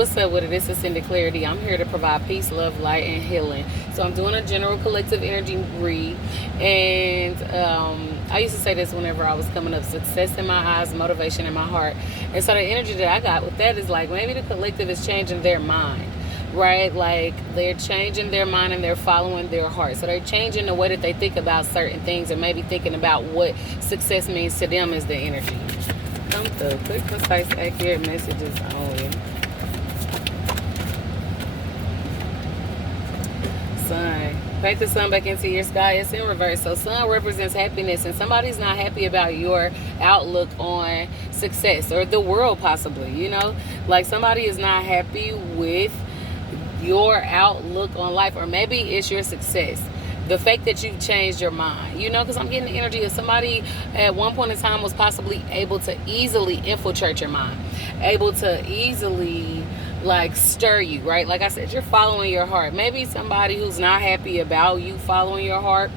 What's up with it? This is Cindy Clarity. I'm here to provide peace, love, light, and healing. So I'm doing a general collective energy read, and I used to say this whenever I was coming up: success in my eyes, motivation in my heart. And so the energy that I got with that is like maybe the collective is changing their mind, right? Like they're changing their mind and they're following their heart. So they're changing the way that they think about certain things, and maybe thinking about what success means to them is the energy. Come through. Quick, concise, accurate messages only. Sun. Paint the sun back into your sky. It's in reverse. So sun represents happiness, and somebody's not happy about your outlook on success or the world, possibly. Like somebody is not happy with your outlook on life, or maybe it's your success. The fact that you've changed your mind, because I'm getting the energy of somebody at one point in time was possibly able to easily infiltrate your mind, able to easily like stir you, right? Like I said, you're following your heart. Maybe somebody who's not happy about you following your heart,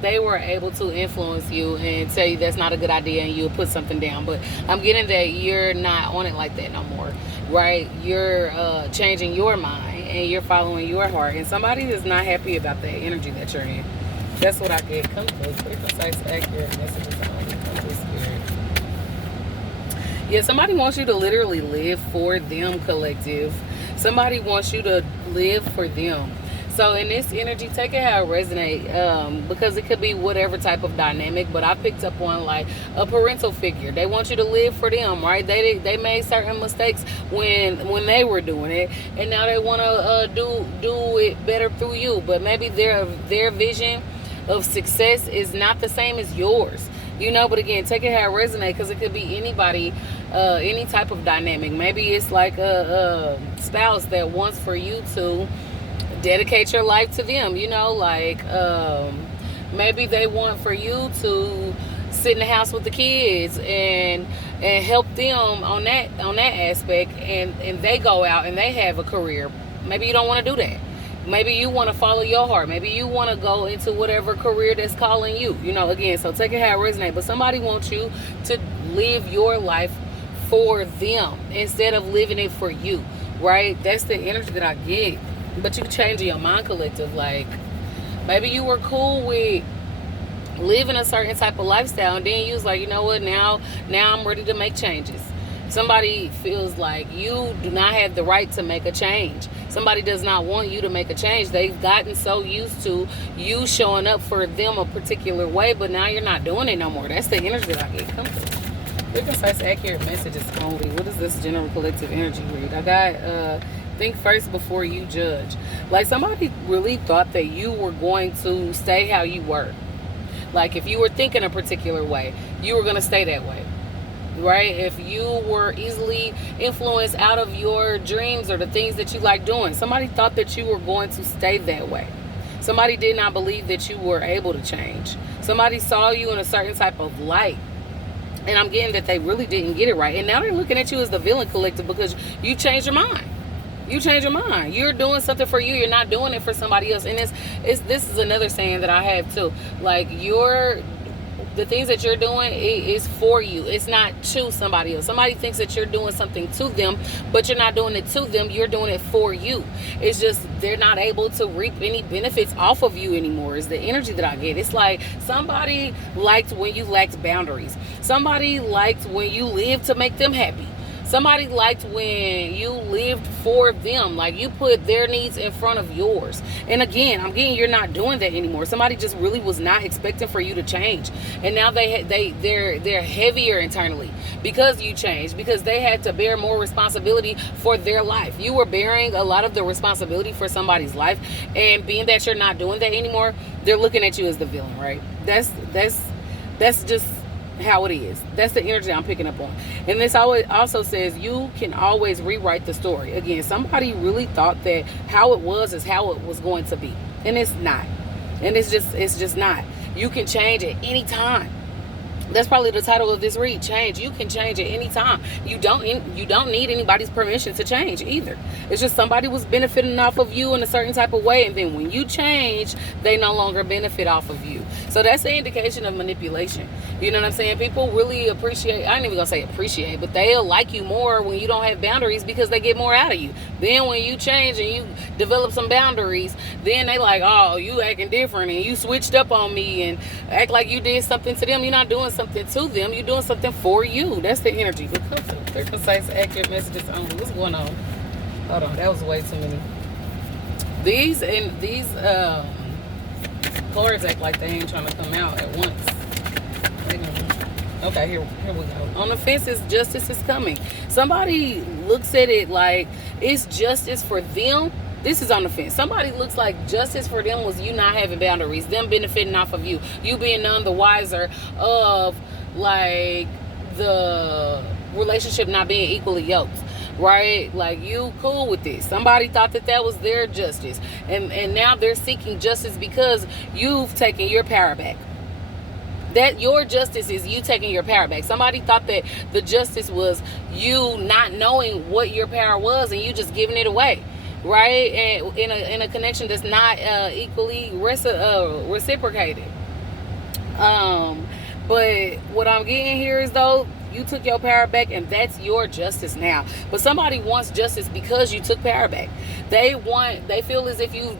they were able to influence you and tell you that's not a good idea, and you'll put something down. But I'm getting that you're not on it like that no more, right? You're changing your mind and you're following your heart, and somebody is not happy about that energy that you're in. That's what I get. Come through. Clear, concise, accurate messages only. Come through, spirit. Yeah, somebody wants you to literally live for them, collective. Somebody wants you to live for them. So in this energy, take it how it resonates, because it could be whatever type of dynamic. But I picked up on like a parental figure. They want you to live for them, right? They made certain mistakes when they were doing it, and now they want to do it better through you. But maybe their vision of success is not the same as yours. But again, take it how it resonates, because it could be anybody, any type of dynamic. Maybe it's like a spouse that wants for you to dedicate your life to them. Like maybe they want for you to sit in the house with the kids and help them on that aspect, and they go out and they have a career. Maybe you don't want to do that. Maybe you want to follow your heart. Maybe you want to go into whatever career that's calling you. Again, so take it how it resonates. But somebody wants you to live your life for them instead of living it for you, right? That's the energy that I get. But you changing your mind, collective. Like maybe you were cool with living a certain type of lifestyle, and then you was like, you know what, now I'm ready to make changes. Somebody feels like you do not have the right to make a change. Somebody does not want you to make a change. They've gotten so used to you showing up for them a particular way, but now you're not doing it no more. That's the energy that I get. Come through. Your concise, accurate messages only. What is this general collective energy read? I got think first before you judge. Like somebody really thought that you were going to stay how you were. Like if you were thinking a particular way, you were going to stay that way. Right? If you were easily influenced out of your dreams or the things that you like doing, somebody thought that you were going to stay that way. Somebody did not believe that you were able to change. Somebody saw you in a certain type of light, and I'm getting that they really didn't get it right, and now they're looking at you as the villain, collective, because you changed your mind. You change your mind. You're doing something for you. You're not doing it for somebody else. And this is another saying that I have too. Like the things that you're doing is for you. It's not to somebody else. Somebody thinks that you're doing something to them, but you're not doing it to them. You're doing it for you. It's just they're not able to reap any benefits off of you anymore, is the energy that I get. It's like somebody liked when you lacked boundaries. Somebody liked when you lived to make them happy. Somebody liked when you lived for them, like you put their needs in front of yours. And again, I'm getting you're not doing that anymore. Somebody just really was not expecting for you to change, and now they're heavier internally because you changed, because they had to bear more responsibility for their life. You were bearing a lot of the responsibility for somebody's life, and being that you're not doing that anymore, they're looking at you as the villain, right? That's just how it is. That's the energy I'm picking up on. And this also says you can always rewrite the story. Again, somebody really thought that how it was is how it was going to be, and it's not. And it's just not. You can change at any time. That's probably the title of this read. Change. You can change at any time. You don't need anybody's permission to change either. It's just somebody was benefiting off of you in a certain type of way, and then when you change, they no longer benefit off of you. So that's an indication of manipulation. You know what I'm saying? People really appreciate, I ain't even gonna say appreciate, but they'll like you more when you don't have boundaries because they get more out of you. Then when you change and you develop some boundaries, then they like, oh, you acting different and you switched up on me and act like you did something to them. You're not doing something to them. You're doing something for you. That's the energy. But come to clear, concise, accurate messages only. What's going on? Hold on. That was way too many. These cards act like they ain't trying to come out at once. Okay, here we go. On the fences, justice is coming. Somebody looks at it like it's justice for them. This is on the fence. Somebody looks like justice for them was you not having boundaries, them benefiting off of you, you being none the wiser of like the relationship not being equally yoked, right? Like you cool with this. Somebody thought that was their justice, and now they're seeking justice because you've taken your power back. That your justice is you taking your power back. Somebody thought that the justice was you not knowing what your power was and you just giving it away, right? And in a connection that's not equally reciprocated. But what I'm getting here is though, you took your power back and that's your justice now. But somebody wants justice because you took power back. They feel as if you've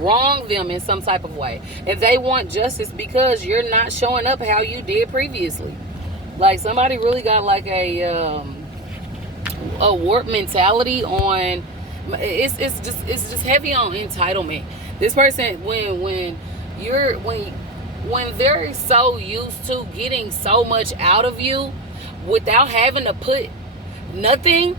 wronged them in some type of way, and they want justice because you're not showing up how you did previously. Like somebody really got like a warped mentality on. It's just heavy on entitlement. This person when they're so used to getting so much out of you without having to put nothing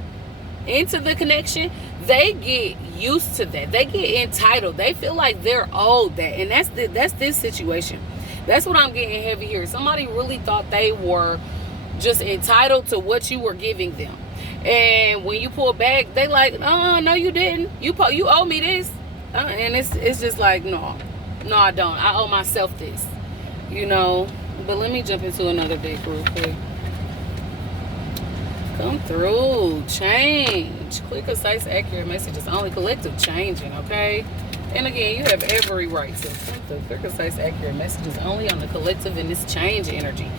into the connection, they get used to that. They get entitled. They feel like they're owed that. And that's this situation. That's what I'm getting heavy here. Somebody really thought they were just entitled to what you were giving them. And when you pull back, they like, oh, no, you didn't. You owe me this. And it's just like, no, I don't. I owe myself this. You know. But let me jump into another deck real quick. Come through. Change. Clear, concise, accurate messages. Only collective changing, okay? And again, you have every right to come through. Clear, concise, accurate messages only on the collective in this change energy.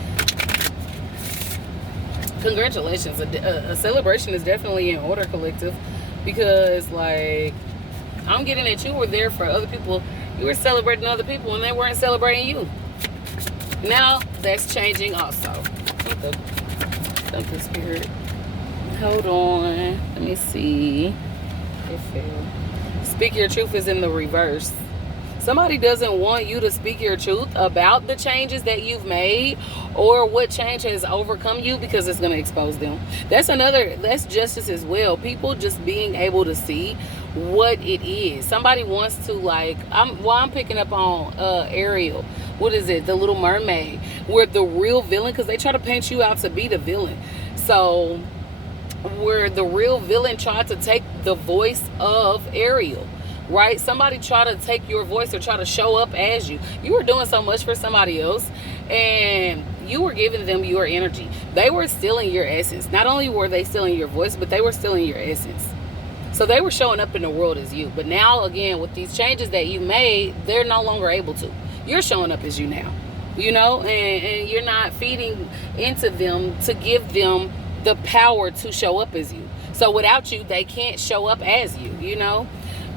Congratulations. A celebration is definitely in order, collective. Because, like, I'm getting that you were there for other people. You were celebrating other people and they weren't celebrating you. Now, that's changing also. Something spirit. Hold on. Let me see. It fell. Speak your truth is in the reverse. Somebody doesn't want you to speak your truth about the changes that you've made or what change has overcome you because it's going to expose them. That's justice as well. People just being able to see what it is. Somebody wants to like, I'm picking up on Ariel. What is it? The Little Mermaid. Where the real villain, because they try to paint you out to be the villain. So where the real villain tried to take the voice of Ariel, right? Somebody try to take your voice or try to show up as you. You were doing so much for somebody else and you were giving them your energy. They were stealing your essence. Not only were they stealing your voice, but they were stealing your essence. So they were showing up in the world as you. But now, again, with these changes that you made, they're no longer able to. You're showing up as you now, you know, and you're not feeding into them to give them the power to show up as you. So without you, they can't show up as you, you know.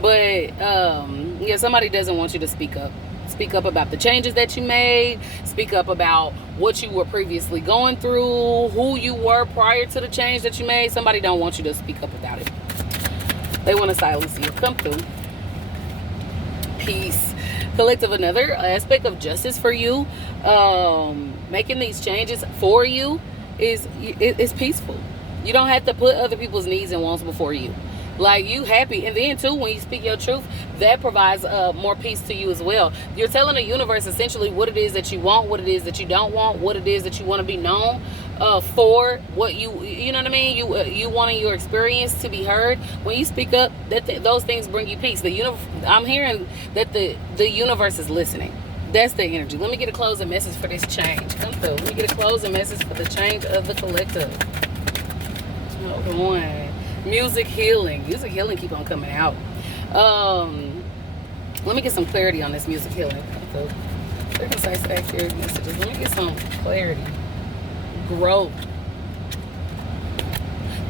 But, yeah, somebody doesn't want you to speak up. Speak up about the changes that you made. Speak up about what you were previously going through, who you were prior to the change that you made. Somebody don't want you to speak up about it. They want to silence you. Come through. Peace. Collective, another aspect of justice for you, making these changes for you is peaceful. You don't have to put other people's needs and wants before you. Like, you happy. And then too, when you speak your truth, that provides more peace to you as well. You're telling the universe essentially what it is that you want, what it is that you don't want, what it is that you want to be known for, what you know what I mean, you wanting your experience to be heard. When you speak up, those things bring you peace. I'm hearing that the universe is listening. That's the energy. Let me get a closing message for this change. Come through. Let me get a closing message for the change of the collective. Hold on. Music healing. Music healing keep on coming out. Let me get some clarity on this music healing. Come through. Very concise, accurate messages. Let me get some clarity. Growth.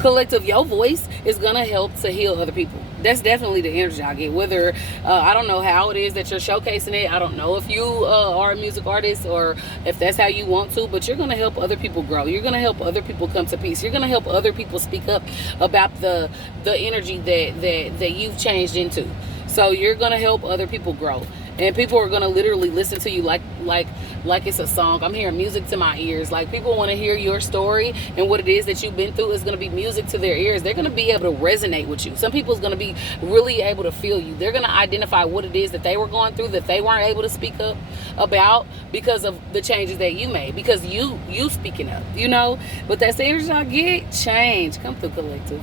Collective, your voice is gonna help to heal other people. That's definitely the energy I get. Whether I don't know how it is that you're showcasing it. I don't know if you are a music artist or if that's how you want to, but you're gonna help other people grow. You're gonna help other people come to peace. You're gonna help other people speak up about the energy that you've changed into. So you're gonna help other people grow, and people are gonna literally listen to you like it's a song. I'm hearing music to my ears. Like, people want to hear your story and what it is that you've been through is going to be music to their ears. They're going to be able to resonate with you. Some people's going to be really able to feel you. They're going to identify what it is that they were going through that they weren't able to speak up about because of the changes that you made, because you speaking up, you know. But that's the energy I get. Change. Come through, collective.